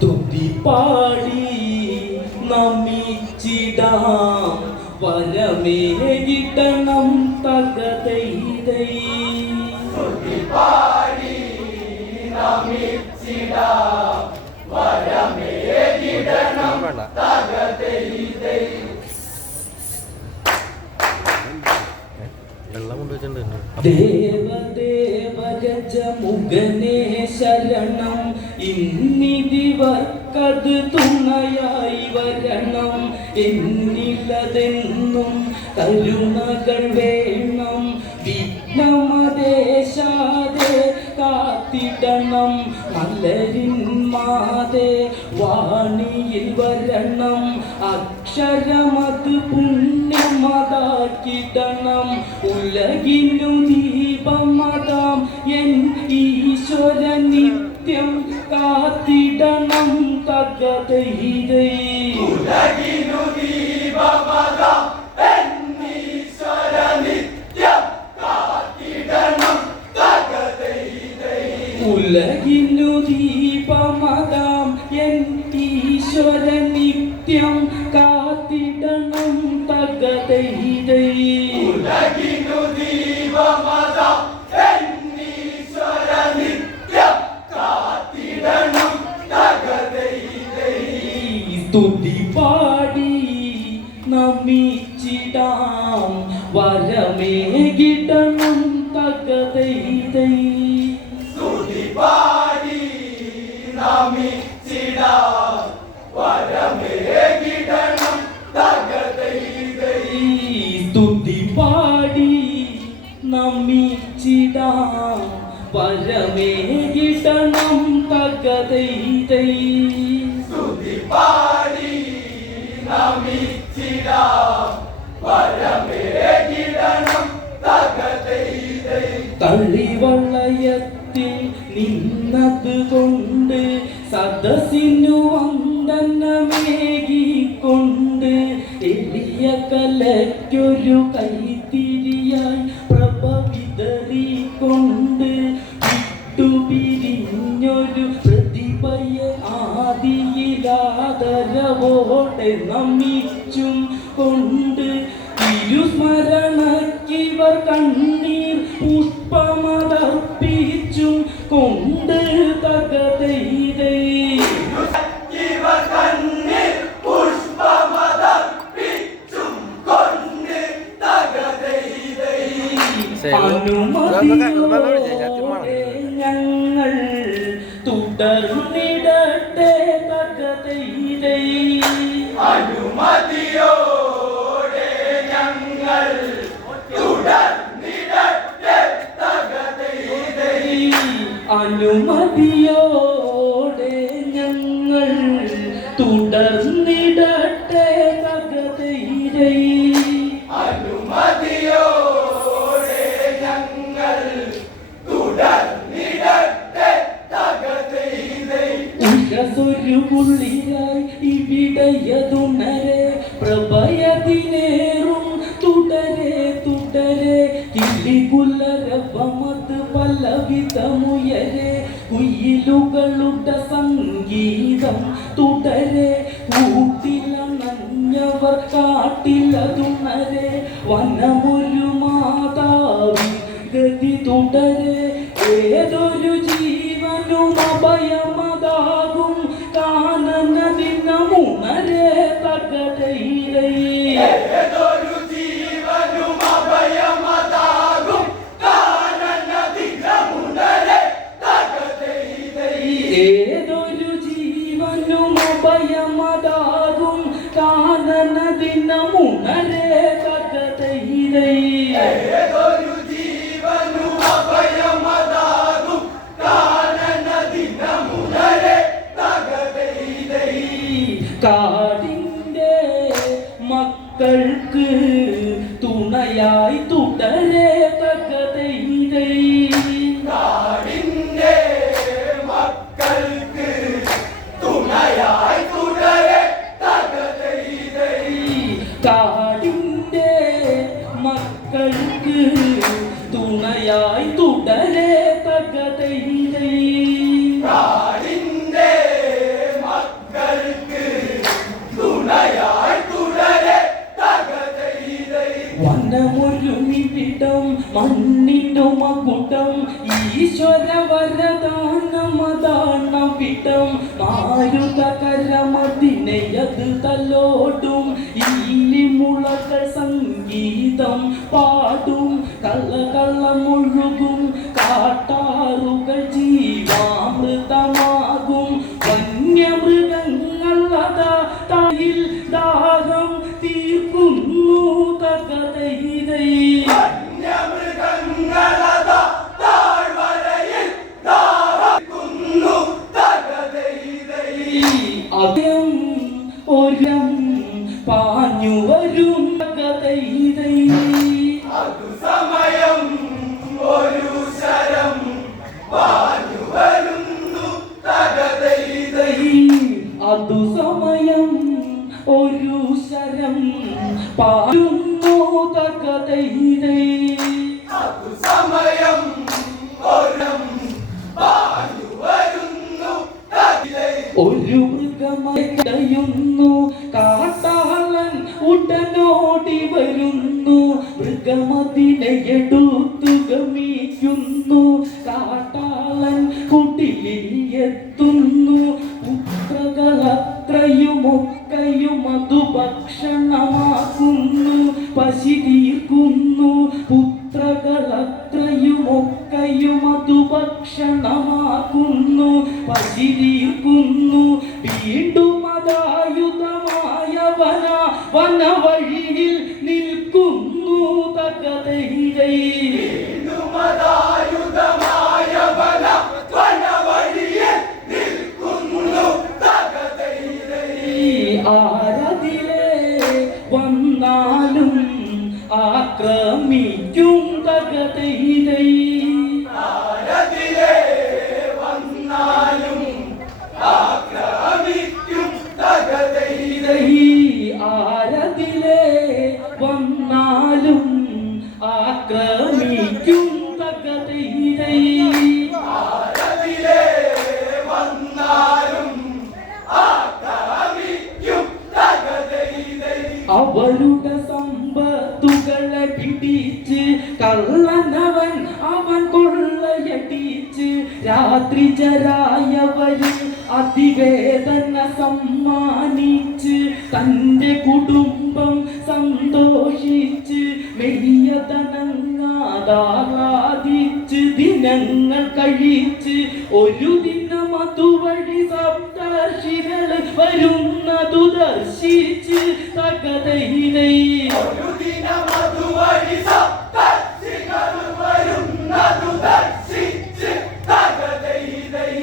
തുതിപാടി നമിച്ചിടാം വരമേകിടണം തകതൈതൈ. തുതിപാടി നമിച്ചിടാം വരമേകിടണം തകതൈതൈ. ദേവദേവരജമുഖനേ ശരണം ഇന്നിതിവർക്കത് തുണയായി വരണം. എന്നിലതെന്നും കരുണകൾ വേണം. വിഘ്നമദേശാതെ കാത്തിടണം. മലരിന്മാതെ വാണിയിൽ വരണം. അക്ഷരമത് പുണ്യമതാക്കിടണം. ഉലകിനു ദീപമതാം എൻ ഈശ്വര നിത്യം കാത്തിടണം തകതൈതൈ. ഉലകിനു ദീപമതാം എൻ ഈശ്വര നിത്യം കാത്തിടണം തകതൈതൈ. ഉലകിനു ദീപമതാം എൻ ഈശ്വര നിത്യം കാത്തിടണം തകതൈതൈ. ഉലകിനു ദീപമതാം എൻ ഈശ്വര നിത്യം കാത്തിടണം തകതൈതൈ. സ്തുതിപാടി നമിച്ചിടാം വരമേകിടണം തകതൈതൈ. സ്തുതിപാടി നമിച്ചിടാം വരമേകിടണം തകതൈതൈ. സ്തുതിപാടി നമിച്ചിടാം വരമേകിടണം തകതൈതൈ. സ്തുതിപാടി നമിച്ചിടാം വരമേകിടണം തകതൈതൈ. തളിവളയത്തിൽ നിന്നതുകൊണ്ട് സദസ്സിനു വന്ദനമേകിക്കൊണ്ട് എളിയ കലയ്ക്കൊരു കൈത്തിരിയായി പ്രഭ വിതറിക്കൊണ്ട് വിട്ടുപിരിഞ്ഞൊരു പ്രതിഭയെ ആദിയിലാദരവോടെ നമിച്ചും കൊണ്ട് തിരുസ്മരണക്കിവർ കണ്ണീർ പുഷ്പമതർപ്പിച്ചും കൊണ്ട് തകതൈതൈ. ഇവർ കണ്ണീർ പുഷ്പമതർപ്പിച്ചും കൊണ്ട് തകതൈതൈ. അനുമതിയോടെ ഞങ്ങൾ തുടർന്നിടട്ടെ തകതൈതൈ. അനുമതിയോടെ ഞങ്ങൾ തുടർന്നിടട്ടെ തകതൈതൈ. അനുമതിയോടെ ഞങ്ങൾ തുടർന്നിടട്ടെ തകതൈതൈ. അനുമതിയോടെ ഞങ്ങൾ തുടർന്നിടട്ടെ തകതൈതൈ. ഉഷസൊരു പുള്ളിയായി ഇവിടയതുണരെ പ്രഭയതിനേറും തുടരെ തുടരെ. കിളികുലരവമത് പലവിധമുയരെ കുയിലുകളുടെ സംഗീതം തുടരെ. കൂട്ടിലണഞ്ഞവർ കാട്ടിലതുണരെ വനമൊരു മാതാവിൻ ഗതി തുടരെ. ഏതൊരു ജീവനും അഭയമതാകും കാനനദിനമുണരെ തകതൈതൈ. ഏതൊരു ജീവനും അഭയമതാകും കാനനദിനമുണരെ തകതൈതൈ. ഏതൊരു ജീവനും അഭയമതാകും കാനനദിനമുണരെ തകതൈതൈ. ഏതൊരു ജീവനും അഭയമതാകും കാനനദിനമുണരെ തകതൈതൈ. കാടിന്റെ മക്കൾക്ക് തുണയായി തുടരെ തകതൈതൈ. മക്കൾക്ക് തുണയായി തുടരെ തകതൈതൈ നാടിന്റെ മക്കൾക്ക് തുണയായി തുടരെ തകതൈതൈ വനമൊരുമിവിടം മണ്ണിന്റെ മകുടം ഈശ്വര വരദാനമദാനവിടം മാരുതകരമതിനെയത് തലോടും ഇല്ലിമുളകൾ സംഗീതം പാടും കള്ളമുഴുകും കാട്ടാറുകൾ ജീവാമൃതമാകും വന്യമൃഗങ്ങൾ അതാ തായിൽ ദാഹം തീർക്കുന്നു തകതൈതൈ വന്യമൃഗങ്ങളതാ താഴ്വരയിൽ ദാഹിക്കുന്നു തകതൈതൈ അഭയം ഒരം പാഞ്ഞു വരും തകതൈതൈ അതു സമയം ഒരു ശരം പാഞ്ഞു വരുന്നു തകതൈതൈ അതു സമയം ഒരു ശരം പാടുന്നു തകതൈതൈ അതു സമയം ഒരം പാഞ്ഞു വരുന്നു തകതൈ ഒരു മൃഗമയുന്നു കാട്ടാളൻ ഉടനോടി വരുന്നു മൃഗമതിനെ എടുത്തു ഗമിക്കുന്നു കാട്ടാളൻ കുടിലിൽ എത്തുന്നു പുത്രകളത്രയുമൊക്കെയും അതു ഭക്ഷണമാക്കുന്നു പശി തീർക്കുന്നു പുത്രകളത്രയുമൊക്കെയും അതു ഭക്ഷണമാക്കുന്നു പശി തീർക്കുന്നു വീണ്ടും അതായുധമായ വനവഴിയിൽ നിൽക്കുന്നു തകതൈതൈ വീണ്ടുമതായുധമായ വനവഴിയിൽ നിൽക്കുന്നു തകതൈതൈ ആരതിലെ വന്നാലും ആക്രമിക്കും തകതൈതൈ ആരതിലെ വന്നാലും ആക്രമിക്കും തകതൈതൈ ആരതിലെ വന്നാലും ആക്രമിക്കും തകതൈതൈ ആരതിലെ വന്നാലും ആക്രമിക്കും തകതൈതൈ അവരുടെ സമ്പത്തുകളെ പിടിച്ച് കള്ളനവൻ അവൻ കൊള്ളയടിച്ച് രാത്രി ചരായവര് അതിവേദന സമ്മാനിച്ച് തൻ്റെ കുടുംബം സന്തോഷിച്ച് മെയ്യതനങ്ങാതാഹ്ലാദിച്ച് ദിനങ്ങൾ കഴിച്ച് ഒരു ദിനം അതുവഴി സപ്തർഷികൾ വരുന്നതു ദർശിച്ച് തകതൈതൈ ഒരു ദിനം അതുവഴി സപ്തർഷികൾ വരുന്നതു ദർശിച്ച് തകതൈതൈ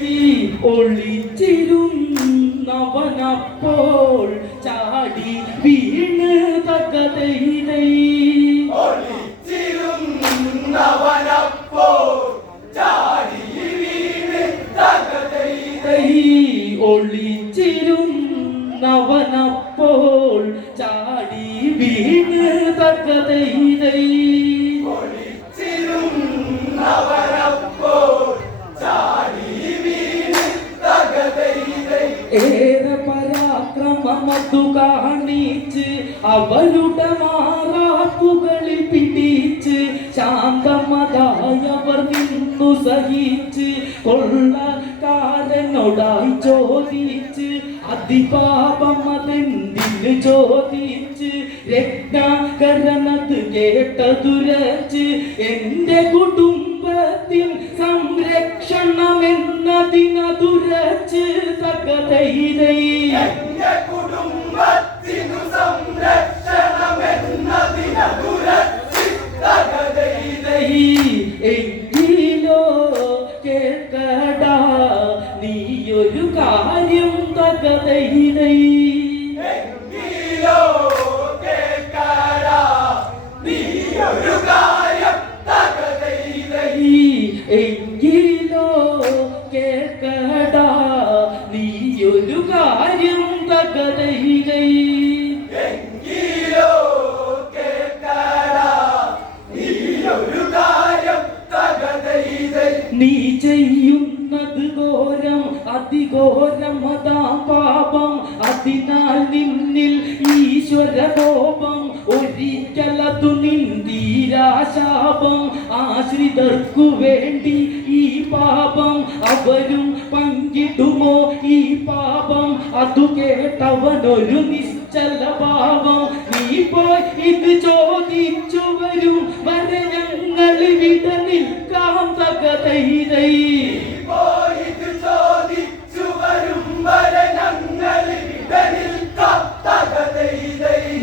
ഒളിച്ചിരുന്നവനപ്പോൾ ചാടി വീണ് തകതൈതൈ ഒളിച്ചിരുന്നവനപ്പോൾ ചാടി വീണ് തകതൈതൈ ഒളിച്ചിരുന്നവനപ്പോൾ ചാടി വീണ് തകതൈതൈ ഒളിച്ചിരുന്നവനപ്പോൾ ചാടി വീണ് തകതൈതൈ ഏറെ പരാക്രമമതു കാണിച്ച് അവരുടെ മാറാപ്പുകളിൽ പിടിച്ച് ശാന്തമതായവർ നിന്നു സഹിച്ച് കൊള്ളക്കാരനോടായി ചോദിച്ച് അതിപാപമതെന്തിന് ചോദിച്ച് രത്നാകരനത് കേട്ടതുരച്ച് എന്റെ കുടുംബത്തിൽ സംരക്ഷണമെന്നതിനതുരച്ച് തകതൈതൈ എന്റെ കുടുംബത്തിനു സംരക്ഷണമെന്നതിനതുരച്ച് തകതൈതൈ എങ്കിലോ കേൾക്കടാ നീയൊരു കാര്യം തകതൈതൈ എങ്കിലോ കേൾക്കടാ നീയൊരു കാര്യം തകതൈതൈ എങ്കിലോ കേൾക്കടാ നീയൊരു കാര്യം തകതൈതൈ എങ്കിലോ കേൾക്കടാ അതിഘോരമതാം പാപം അതിനാൽ നിന്നിൽ ഈശ്വര കോപം ഒരിക്കലതു നിന്ദീരാശാപം ആശ്രിതർക്കു വേണ്ടി ഈ പാപം അവരും പങ്കിടുമോ ഈ പാപം അതു കേട്ടവനൊരു നിശ്ചല ഭാവം നീ പോയി ഇത് ചോദിച്ചു വരും വരെ ഞങ്ങൾ വിട നിൽക്കാം തകതൈതൈ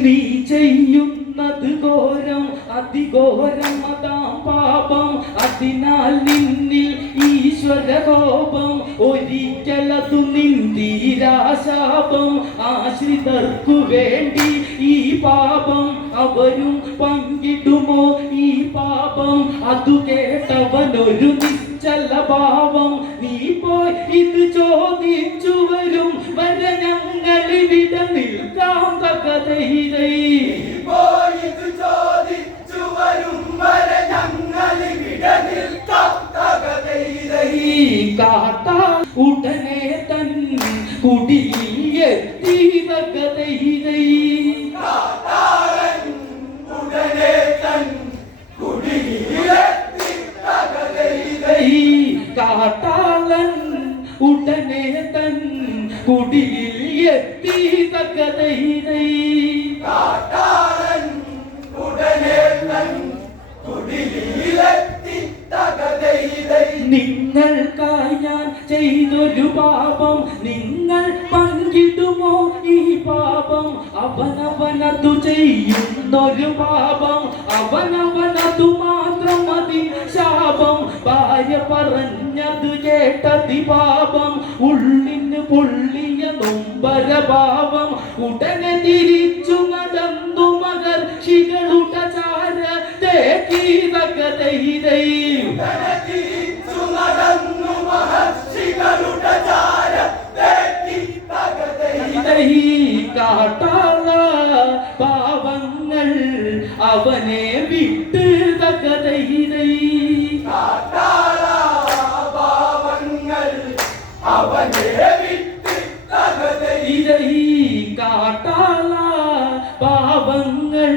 നീ ചെയ്യുന്നത് ഘോരം അതിഘോരം അതാം പാപം അതിനാൽ നിന്നിൽ ഈശ്വര കോപം ഒരിക്കലതു നിന്ദീരാശാപം ആശ്രിതർക്കു വേണ്ടി ഈ പാപം അവരും പങ്കിടുമോ ഈ പാപം അതു കേട്ടവനൊരു നിശ്ചല ഭാവം നീ പോയി ഇത് ചോദിച്ചു വരും വരെ ഞങ്ങൾ വിട നിൽക്കാം തകതൈതൈ കാട്ടാ ഉടനെ തൻ കുടിയിൽ എത്തി തകതൈതൈ കാട്ടാളൻ ഉടനെ തൻ കുടിയിൽ എത്തി തകതൈതൈ നിങ്ങൾക്കായി ഞാൻ ചെയ്തൊരു പാപം നിങ്ങൾ പങ്കിടുമോ ഈ പാപം അവനവനതു ചെയ്യുന്നൊരു പാപം അവനവനതു മാത്രം അതി ശാപം ഭാര്യ പറഞ്ഞത് കേട്ടതി പാപം ഉള്ളിന് പൊള്ളിയ നൊമ്പരഭാവം ഉടനെ തിരിച്ചു നടന്നു മഹർഷികളുടെ ചാര തേക്കി തകതൈതൈ കാട്ടാള പാവങ്ങൾ അവനെ വിട്ട് തകതൈതൈ കാട്ടാള പാവങ്ങൾ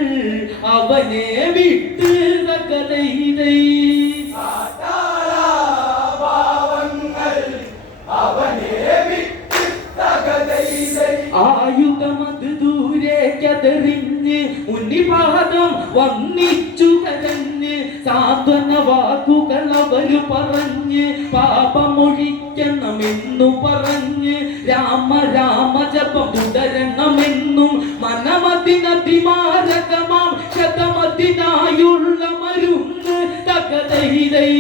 അവനെ വിട്ട് തകതൈതൈ ആയുധമത് ദൂരേക്കതെറിഞ്ഞ് മുന്നിപാദം വന്നിച്ചു കരഞ്ഞ് സാന്ത്വന വാക്കുകൾ അവരു പറഞ്ഞ് പാപമൊഴിക്കണമെന്നു പറഞ്ഞ് രാമ രാമ ജപം തുടരണമെന്നും മനമതിനതിമാരകമാം ശതമതിനായുള്ള മരുന്ന് തകതൈതൈ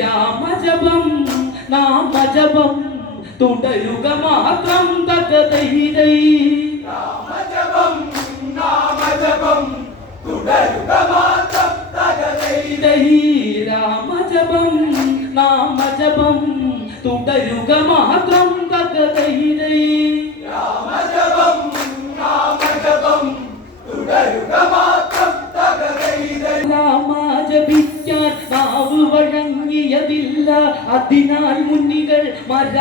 രാമജപം നാമജപം തുടരുക മാത്രം തകതൈതൈ രാമജപം നാമജപം തുടരുക മാത്രം തകതൈതൈ രാമജപം നാമജപം തുടരുക മാത്രം തകതൈതൈ രാമജപം നാമജപം തുടരുക മാത്രം തകതൈതൈ രാമ ജപിക്കാൻ നാവ് വഴങ്ങിയതില്ല അതിനാൽ മുന്നികൾ മര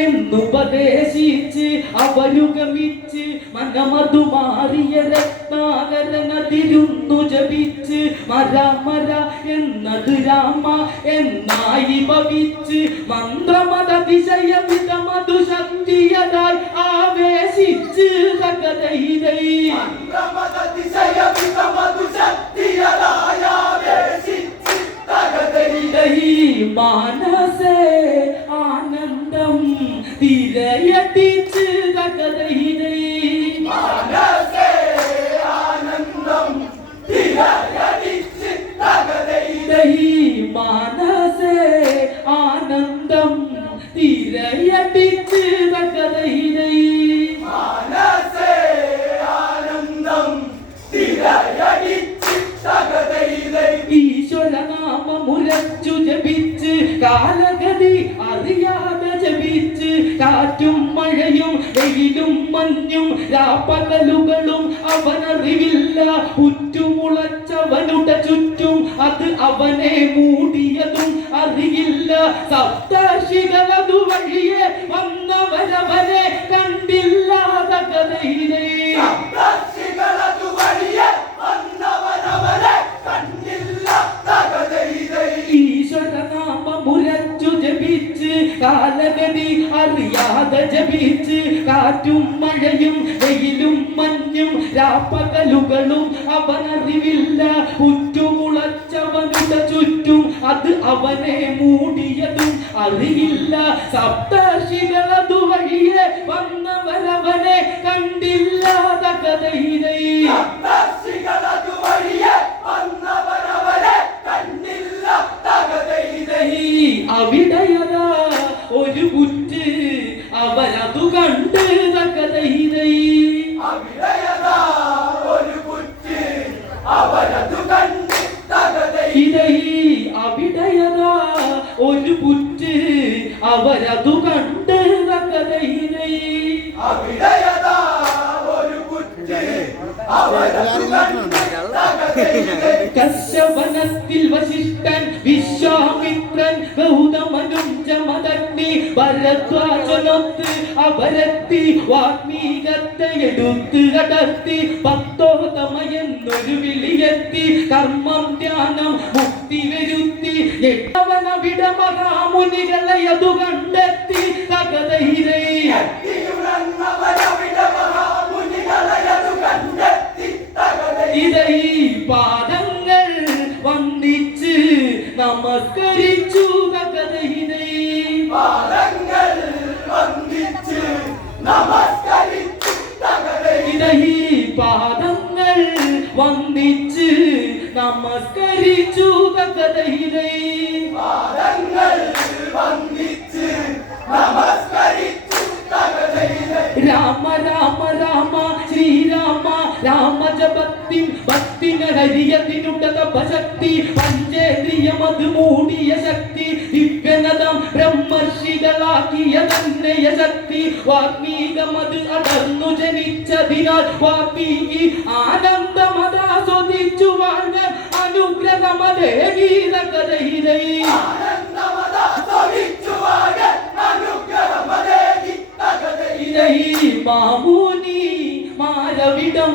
എന്നുപദേശിച്ച് അവരുഗമിച്ച് മനമതു മാറിയ രത്നാകരനതിരുന്നു ജപിച്ച് മര എന്നത് രാമ എന്നായി ഭവിച്ച് മന്ത്രമതതിശയ വിധമതു ശക്തിയതായി ആവേശിച്ച് തകതൈതൈ മാനസേ ആനന്ദം തിരയടിച്ച് തകതൈതൈ മനസേ ആനന്ദം തിരയടിച്ച് തകതൈതൈ മാനസേ ആനന്ദം തിരയടിച്ച് തകതൈതൈ മനസേ ആനന്ദം തിരയടിച്ച് തകതൈതൈ ഈശ്വരനാമമുരച്ചു ജപിച്ച് വെയിലും മഞ്ഞും രാപ്പകലുകളും അവനറിവില്ല. ഉറ്റുമുളച്ചവനുടെ ചുറ്റും അത് അവനെ മൂടിയതും അറിയില്ല. സപ്തർഷികളതു വഴിയെ വന്നവരവനെ കണ്ടില്ലാത കഥയിലേ. ഈശ്വരനാമമുരച്ചു ജപിച്ച് കാലഗതി അറിയാതെ ജപിച്ച് കാറ്റും മഴയും വെയിലും മഞ്ഞും രാപ്പകലുകളും അവനറിവില്ല. ഉറ്റുമുളച്ചവനുടെ ചുറ്റും അത് അവനെ മൂടിയതും അറിയില്ല. സപ്തർഷികളതു വഴിയെ വന്നവരവനെ കണ്ടില്ലാത കഥയിലേ. അവിടെയതാ ഒരു പുറ്റ് അവരതു കണ്ട് തക്കതൈതൈ. അവിടെയതാ ഒരു പുറ്റ് അവരതു കണ്ട് തക്കതൈതൈ. കശ്യപനത്തിൽ വശിഷ്ഠൻ വിശ്വാമിത്രൻ ഗൗതമനും ജമദഗ്നി ഭരദ്വാജനൊത്ത് അവരെത്തി വാത്മീകത്തെ എടുത്ത് കടത്തി. ഭക്തോത്തമയെന്നൊരു വിളിയെത്തി കർമ്മം ധ്യാനം മുക്തി വരുത്തി. ഞെട്ടവനവിടെ മഹാമുനികളെ അതു കണ്ടെത്തി തകതൈരേ. ഇതൈ പാദങ്ങൾ വന്ദിച്ച് നമസ്കരിച്ചു തകതൈരേ. ഇതൈ പാദങ്ങൾ വന്ദിച്ച് നമസ്കരിച്ചു തകതൈരേ. രാമ രാമ രാമ ശ്രീരാമ രാമജപത്തിൻ ഭക്തിനഹരിയതിനുട തപശക്തി. പഞ്ചേന്ദ്രിയമത് മൂടിയ ശക്തി ദിവ്യനദം ബ്രഹ്മർഷികളാക്കിയ തന്നെയ ശക്തി. വാത്മീകമത് അടർന്നു ജനിച്ചതിനാൽ വാത്മീകി ആനന്ദമതാസ്വദിച്ചു വാഴാൻ അനുഗ്രഹമതേ ഗീതകഥയിലേ. മാമുനി മാരവിടം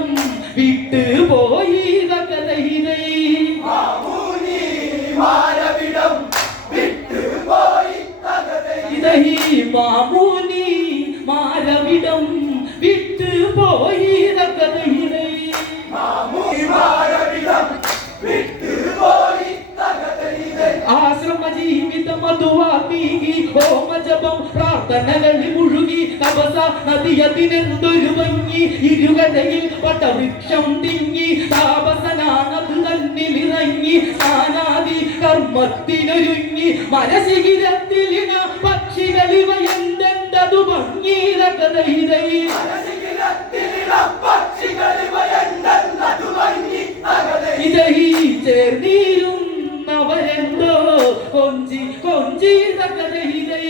വിട്ട് പോയി തകതൈരേ. ഇതൈ മാമുനി മാരവിടം വിട്ട് പോയി തകതൈരേ. ആശ്രമ ജീവിതം മധുവാത്മീകി ഹോമജപം പ്രാർത്ഥനകളിൽ മുഴുകി തപസ നദിയതിനെന്തൊരു ഭംഗി. ഇരുകരയിൽ വടവൃക്ഷം തിങ്ങി താപസനാണത് തന്നിലിറങ്ങി. സ്നാനാദി കർമ്മത്തിനൊരുങ്ങി മനശിഖിരത്തിലിണ പക്ഷികളിവ എന്തെന്തതു ഭംഗി തകതൈരേ. ഇതൈ ചേർന്നീരുന്നവരെന്തോ കൊഞ്ചി കൊഞ്ചി തകതൈരേ.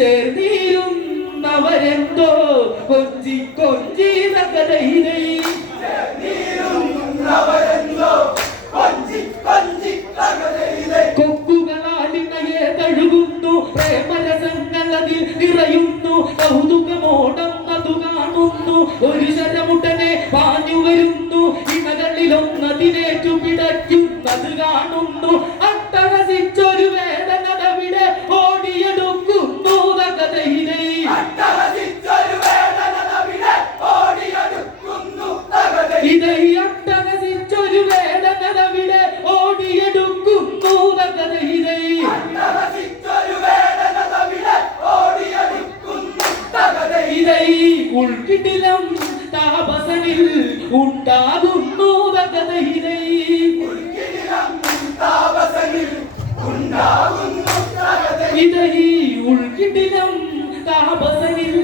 ചേർന്നീരുന്നവരെന്തോ കൊഞ്ചി കൊഞ്ചി തകതൈരേ. കൊക്കുകളാലിനയെ തഴുകുന്നു പ്രേമരസങ്ങളതിൽ നിറയുന്നു. കൗതുകമോടം അതു കാണുന്നു ഒരു ശരമുടനെ പാഞ്ഞു വരുന്നു. ഇണകളിലൊന്നതിനേറ്റു പിടയ്ക്കുന്നത് കാണുന്നു. അട്ടഹസിച്ചൊരു വേദനവിടെ ഓടിയെടുക്കുന്നു തകതൈരേ. ഇതൈ അട്ടഹസിച്ചൊരു വേദനവിടെ ഓടിയെടുക്കുന്നു തകതൈരേ. ഇതൈ ഉൾക്കിടിലം താപസനിൽ ഉണ്ടാകുന്നു തകതൈരേ. ഇതൈ ഉൾക്കിടിലം താപസനിൽ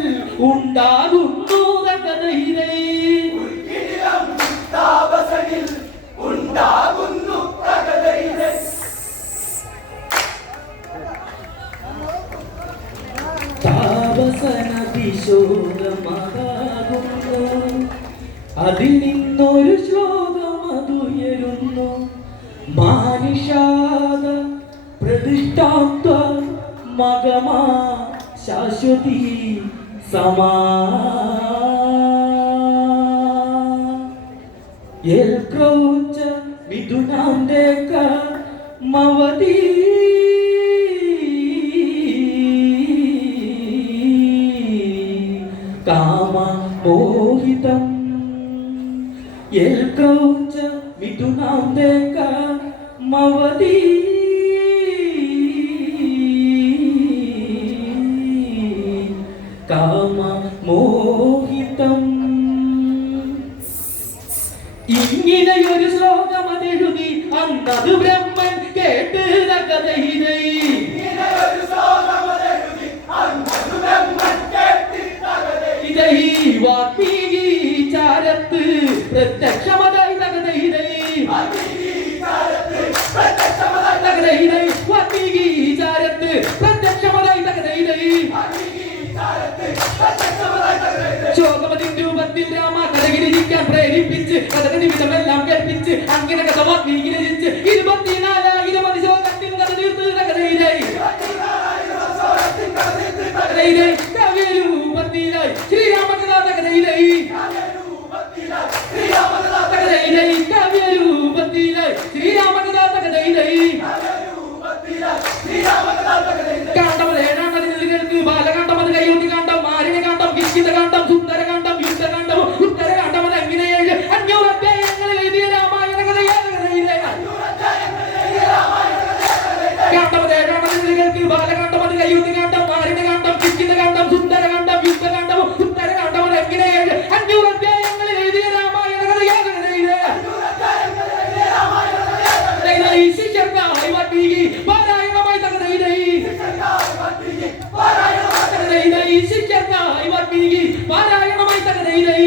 ഉണ്ടാകുന്നു തകതൈരേ. അതിശോകമാകുന്നു അതിൽ നിന്നൊരു ശ്ലോകം അതുയരുന്നു മാനുഷാദ പ്രതിഷ്ഠാത്വ മഗമാ ശാശ്വതി സമാ El croce midunande ka mavadi kama mohitam El croce midunande ka mavadi kama mohitam ഇങ്ങനെയൊരു ശ്ലോകം അതെഴുതി അന്നത് ബ്രഹ്മൻ കേട്ട് തകതൈതൈ ഇതൈ വാത്മീകി ചാരത്ത് പ്രത്യക്ഷമതായി തകതൈതൈ തകതൈതൈ വാത്മീകി ചാരത്ത് പ്രത്യക്ഷമതായി തകതൈതൈ ശോകമതിന്റെ രൂപത്തിൽ രാമ കരകിരിക്കാൻ പ്രേരിപ്പിച്ച് കഥനിമിതമെല്ലാം കേൾപ്പിച്ച് അങ്ങനെ കഥ വാത്മീകി രചിച്ച് 24,000 മനുശോകത്തിൽ കഥ തീർത്ത് കഥയിലായി കാവ്യരൂപത്തിലായി ശ്രീരാമകഥ കഥയിലായി കാവ്യരൂപത്തിലായി ശ്രീരാമകഥ കഥയിലായി കാണ്ഡമേഴാണ്ടതിനുകൾക്ക് ബാലകാണ്ഡം കൈയൊട്ടി കാണ്ഡം മാരിണ കാണ്ഡം കിഷ്കിന്ധ കാണ്ഡം സുന്ദരകാണ്ഡം യുദ്ധകാണ്ഡം ഉത്തരകാണ്ഡം അങ്ങനെ 500 അധ്യായങ്ങളിൽ എഴുതിയ രാമായണ കഥയിലെ കാണ്ഡമേഴാണ്ടതിനുകൾക്ക് ബാലകാണ്ഡം കൈയൊട്ടി കാണ്ഡം മാരിണ കാണ്ഡം കിഷ്കിന്ധ കാണ്ഡം സുന്ദരകാണ്ഡം യുദ്ധകാണ്ഡം ഉത്തരകാണ്ഡം അങ്ങനെ 500 അധ്യായങ്ങളിൽ എഴുതിയ രാമായണ കഥയിലെ ശിഷ്യർക്കായി വാത്മീകി പാരായണമായി തകതൈതൈ ശിഷ്യർക്കായി വാത്മീകി പാരായണമായി തകതൈതൈ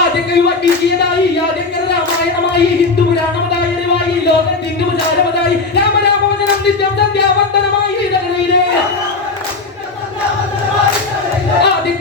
ആദ്യം വാത്മീകിയതായി ആദ്യങ്കര രാമായണമായി ഹിന്ദു പുരാണമതായി അറിവായി ലോകത്തിന്റെ ഉപചാരമതായി രാമരാമവചനം നിത്യം സന്ധ്യാവന്ദനമായി തകതൈതൈ ആദ്യം